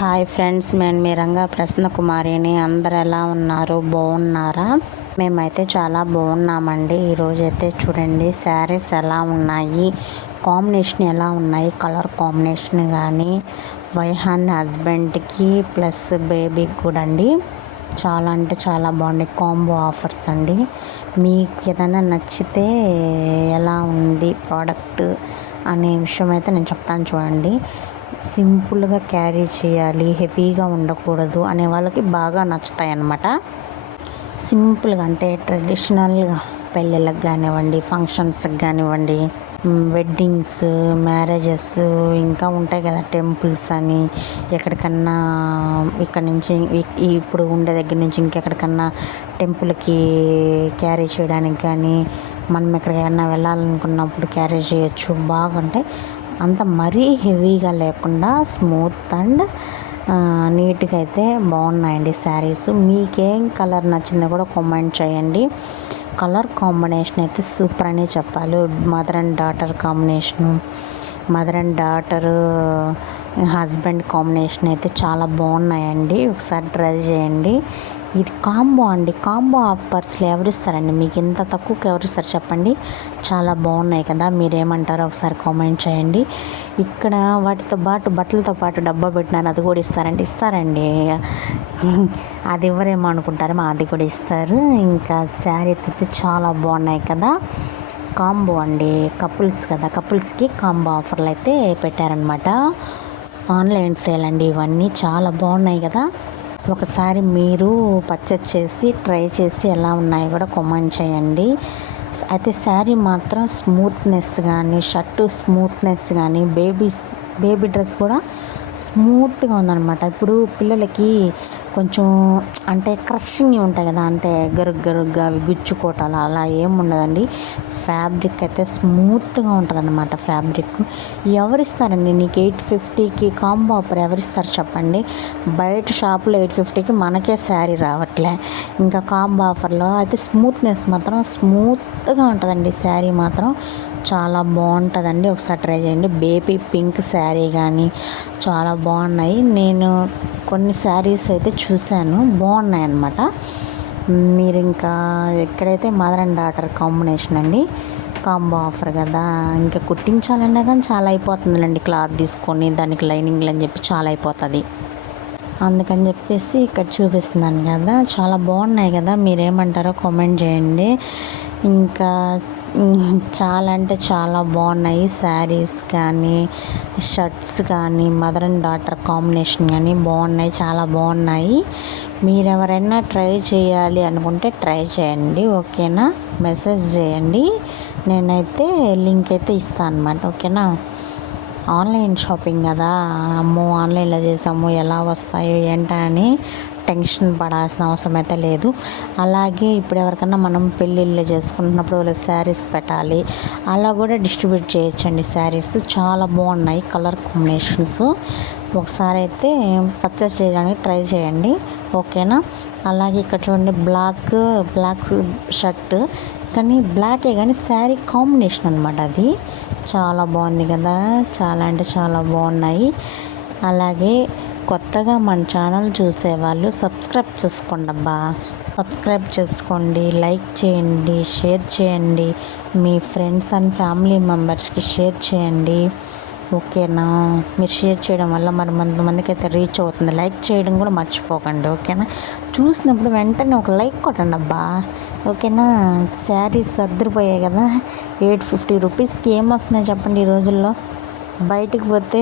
Hi friends, నేను మీ రంగా ప్రసన్న కుమారిని. అందరు ఎలా ఉన్నారు? బాగున్నారా? మేమైతే చాలా బాగున్నామండి. ఈరోజైతే చూడండి శారీస్ ఎలా ఉన్నాయి, కాంబినేషన్ ఎలా ఉన్నాయి, కలర్ కాంబినేషన్ కానీ వైఫ్ అండ్ హస్బెండ్కి ప్లస్ బేబీకి కూడా అండి. చాలా అంటే చాలా బాగున్నాయి. కాంబో ఆఫర్స్ అండి. మీకు ఏదైనా నచ్చితే ఎలా ఉంది ప్రోడక్ట్ అనే విషయం అయితే నేను చెప్తాను చూడండి. సింపుల్గా క్యారీ చేయాలి, హెవీగా ఉండకూడదు అనే వాళ్ళకి బాగా నచ్చుతాయి అన్నమాట. సింపుల్గా అంటే ట్రెడిషనల్గా పెళ్ళిళ్ళకి కానివ్వండి, ఫంక్షన్స్కి కానివ్వండి, వెడ్డింగ్స్, మ్యారేజెస్ ఇంకా ఉంటాయి కదా, టెంపుల్స్ అని, ఎక్కడికన్నా ఇక్కడ నుంచి ఇప్పుడు ఉండే దగ్గర నుంచి ఇంకెక్కడికన్నా టెంపుల్కి క్యారీ చేయడానికి కానీ, మనం ఎక్కడికైనా వెళ్ళాలనుకున్నప్పుడు క్యారీ చేయొచ్చు. బాగుంటాయి. అంత మరీ హెవీగా లేకుండా స్మూత్ అండ్ నీట్గా అయితే బాగున్నాయండి శారీస్. మీకేం కలర్ నచ్చిందో కూడా కామెంట్ చేయండి. కలర్ కాంబినేషన్ అయితే సూపర్ అనే చెప్పాలి. Mother and daughter combination, mother and daughter husband combination అయితే చాలా బాగున్నాయండి. ఒకసారి ట్రై చేయండి. ఇది కాంబో అండి. కాంబో ఆఫర్స్లో ఎవరిస్తారండి? మీకు ఇంత తక్కువకి ఎవరిస్తారు చెప్పండి? చాలా బాగున్నాయి కదా. మీరేమంటారో ఒకసారి కామెంట్ చేయండి. ఇక్కడ వాటితో పాటు బట్టలతో పాటు డబ్బా పెట్టినారు, అది కూడా ఇస్తారండి. అది ఇవ్వరేమో అనుకుంటారేమో, అది కూడా ఇస్తారు. ఇంకా శారీ అయితే చాలా బాగున్నాయి కదా. కాంబో అండి. కపుల్స్ కదా, కపుల్స్కి కాంబో ఆఫర్లు అయితే పెట్టారనమాట. ఆన్లైన్ సేల్ అండి. ఇవన్నీ చాలా బాగున్నాయి కదా. ఒకసారి మీరు పర్చేస్ చేసి ట్రై చేసి ఎలా ఉన్నాయో కూడా కామెంట్ చేయండి. అయితే శారీ మాత్రం స్మూత్నెస్ కానీ, షర్టు స్మూత్నెస్ కానీ, బేబీ డ్రెస్ కూడా స్మూత్గా ఉందన్నమాట. ఇప్పుడు పిల్లలకి కొంచెం అంటే క్రషింగ్ ఉంటాయి కదా, అంటే గరుగ్గా అవి గుచ్చుకోవటాలు అలా ఏముండదండి. ఫ్యాబ్రిక్ అయితే స్మూత్గా ఉంటుంది అన్నమాట. ఫ్యాబ్రిక్ ఎవరిస్తారండి నీకు 850కి కాంబో ఆఫర్ ఎవరిస్తారు చెప్పండి? బయట షాప్లో 850కి మనకే శారీ రావట్లే, ఇంకా కాంబో ఆఫర్లో అయితే స్మూత్నెస్ మాత్రం స్మూత్గా ఉంటుందండి. శారీ మాత్రం చాలా బాగుంటుందండి. ఒకసారి ట్రై చేయండి. బేబీ పింక్ శారీ కానీ చాలా బాగున్నాయి. నేను కొన్ని శారీస్ అయితే చూశాను, బాగున్నాయి అన్నమాట. మీరు ఇంకా ఎక్కడైతే మదర్ అండ్ డాటర్ కాంబినేషన్ అండి, కాంబో ఆఫర్ కదా. ఇంకా కుట్టించాలన్నా కానీ చాలా అయిపోతుందిలేండి. క్లాత్ తీసుకొని దానికి లైనింగ్లు అని చెప్పి చాలా అయిపోతుంది. అందుకని చెప్పేసి ఇక్కడ చూపిస్తున్నాను కదా. చాలా బాగున్నాయి కదా. మీరేమంటారో కామెంట్ చేయండి. ఇంకా చాలా అంటే చాలా బాగున్నాయి శారీస్ కానీ, షర్ట్స్ కానీ, మదర్ అండ్ డాటర్ కాంబినేషన్ కానీ బాగున్నాయి, చాలా బాగున్నాయి. మీరు ఎవరైనా ట్రై చేయాలి అనుకుంటే ట్రై చేయండి, ఓకేనా? మెసేజ్ చేయండి. నేనైతే లింక్ అయితే ఇస్తాను అన్నమాట, ఓకేనా? ఆన్లైన్ షాపింగ్ కదా, అమ్మో ఆన్లైన్లో చేసాము ఎలా వస్తాయో ఏంటని టెన్షన్ పడాల్సిన అవసరం అయితే లేదు. అలాగే ఇప్పుడు ఎవరికైనా మనం పెళ్ళిళ్ళు చేసుకుంటున్నప్పుడు వాళ్ళకి శారీస్ పెట్టాలి, అలా కూడా డిస్ట్రిబ్యూట్ చేయొచ్చండి. శారీస్ చాలా బాగున్నాయి కలర్ కాంబినేషన్స్. ఒకసారి అయితే పర్చేస్ చేయడానికి ట్రై చేయండి, ఓకేనా? అలాగే ఇక్కడ చూడండి, బ్లాక్ షర్ట్ కానీ బ్లాకే కానీ శారీ కాంబినేషన్ అనమాట. అది చాలా బాగుంది కదా. చాలా అంటే చాలా బాగున్నాయి. అలాగే కొత్తగా మన ఛానల్ చూసేవాళ్ళు సబ్స్క్రైబ్ చేసుకోండి అబ్బా. సబ్స్క్రైబ్ చేసుకోండి, లైక్ చేయండి, షేర్ చేయండి. మీ ఫ్రెండ్స్ అండ్ ఫ్యామిలీ మెంబర్స్కి షేర్ చేయండి, ఓకేనా? మీరు షేర్ చేయడం వల్ల మరి మందికి అయితే రీచ్ అవుతుంది. లైక్ చేయడం కూడా మర్చిపోకండి, ఓకేనా? చూసినప్పుడు వెంటనే ఒక లైక్ కొట్టండి అబ్బా, ఓకేనా? శారీస్ సర్దిరిపోయాయి కదా. 850 రూపీస్కి ఏమొస్తున్నాయి చెప్పండి ఈ రోజుల్లో? బయటికి పోతే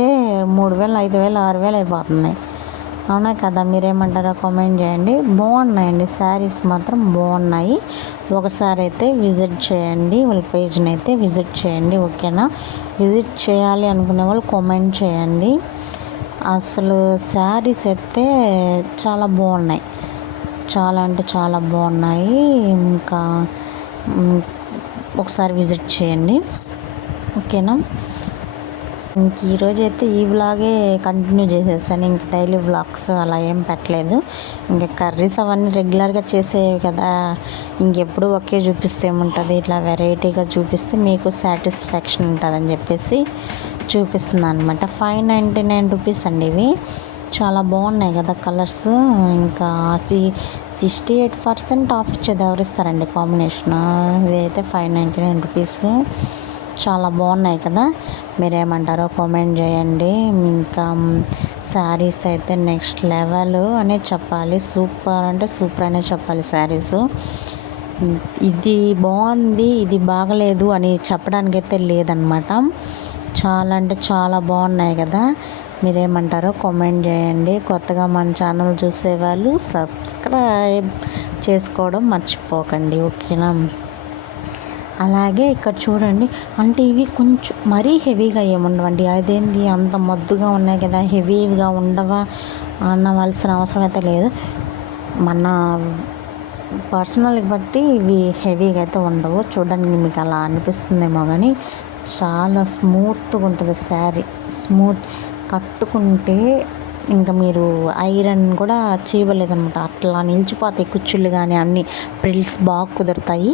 3000, 5000, 6000 అయిపోతుంది, అవునా కదా? మీరేమంటారో కామెంట్ చేయండి. బాగున్నాయండి శారీస్ మాత్రం బాగున్నాయి. ఒకసారి అయితే విజిట్ చేయండి, వాళ్ళ పేజ్ని అయితే విజిట్ చేయండి, ఓకేనా? విజిట్ చేయాలి అనుకునే వాళ్ళు కామెంట్ చేయండి. అసలు శారీస్ అయితే చాలా బాగున్నాయి, చాలా అంటే చాలా బాగున్నాయి. ఇంకా ఒకసారి విజిట్ చేయండి, ఓకేనా? ఇంక ఈరోజు అయితే ఈ వ్లాగే కంటిన్యూ చేసేసాను. ఇంక డైలీ వ్లాగ్స్ అలా ఏం పెట్టలేదు. ఇంకా కర్రీస్ అవన్నీ రెగ్యులర్గా చేసేవి కదా, ఇంకెప్పుడు ఒకే చూపిస్తే ఏముంటుంది, ఇట్లా వెరైటీగా చూపిస్తే మీకు సాటిస్ఫాక్షన్ ఉంటుందని చెప్పేసి చూపిస్తున్నాను అనమాట. 599 రూపీస్ అండి ఇవి. చాలా బాగున్నాయి కదా కలర్స్. ఇంకా 68% ఆఫ్ ఇచ్చేది ఎవరిస్తారండి కాంబినేషన్. ఇదైతే 599 రూపీస్. చాలా బాగున్నాయి కదా, మీరేమంటారో కామెంట్ చేయండి. ఇంకా శారీస్ అయితే నెక్స్ట్ లెవెల్ అనే చెప్పాలి, సూపర్ అంటే సూపర్ అనే చెప్పాలి శారీస్. ఇది బాగుంది ఇది బాగలేదు అని చెప్పడానికైతే లేదనమాట. చాలా అంటే చాలా బాగున్నాయి కదా, మీరేమంటారో కామెంట్ చేయండి. కొత్తగా మన ఛానల్ చూసేవాళ్ళు సబ్స్క్రైబ్ చేసుకోవడం మర్చిపోకండి, ఓకేనా. అలాగే ఇక్కడ చూడండి, అంటే ఇవి కొంచెం మరీ హెవీగా ఏముండవండి. అదేంటి అంత మద్దుగా ఉన్నాయి కదా, హెవీగా ఉండవా అన్నవలసిన అవసరం అయితే లేదు. మన పర్సనల్ని బట్టి ఇవి హెవీగా అయితే ఉండవు. చూడడానికి మీకు అలా అనిపిస్తుందేమో కానీ చాలా స్మూత్గా ఉంటుంది శారీ. స్మూత్ కట్టుకుంటే ఇంకా మీరు ఐరన్ కూడా చేయలేదనమాట, అట్లా నిలిచిపోతాయి కుచ్చుళ్ళు కానీ అన్నీ. ప్రిల్స్ బాగా కుదురుతాయి.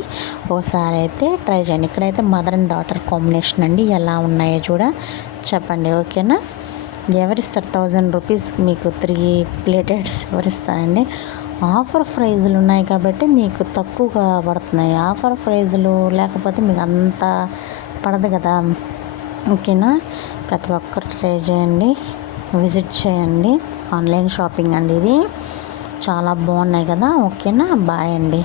ఒకసారి అయితే ట్రై చేయండి. ఇక్కడైతే మదర్ అండ్ డాటర్ కాంబినేషన్ అండి. ఎలా ఉన్నాయో చూడ చెప్పండి, ఓకేనా. ఎవరిస్తారు 1000 రూపీస్ మీకు 3 ప్లేటెడ్స్ ఎవరిస్తారండి. ఆఫర్ ప్రైజులు ఉన్నాయి కాబట్టి మీకు తక్కువగా పడుతున్నాయి. ఆఫర్ ప్రైజులు లేకపోతే మీకు అంత పడదు కదా, ఓకేనా. ప్రతి ఒక్కరు ట్రై చేయండి, విజిట్ చేయండి. ఆన్లైన్ షాపింగ్ అండి ఇది. చాలా బాగున్నాయి కదా, ఓకేనా. బాయ్ అండి.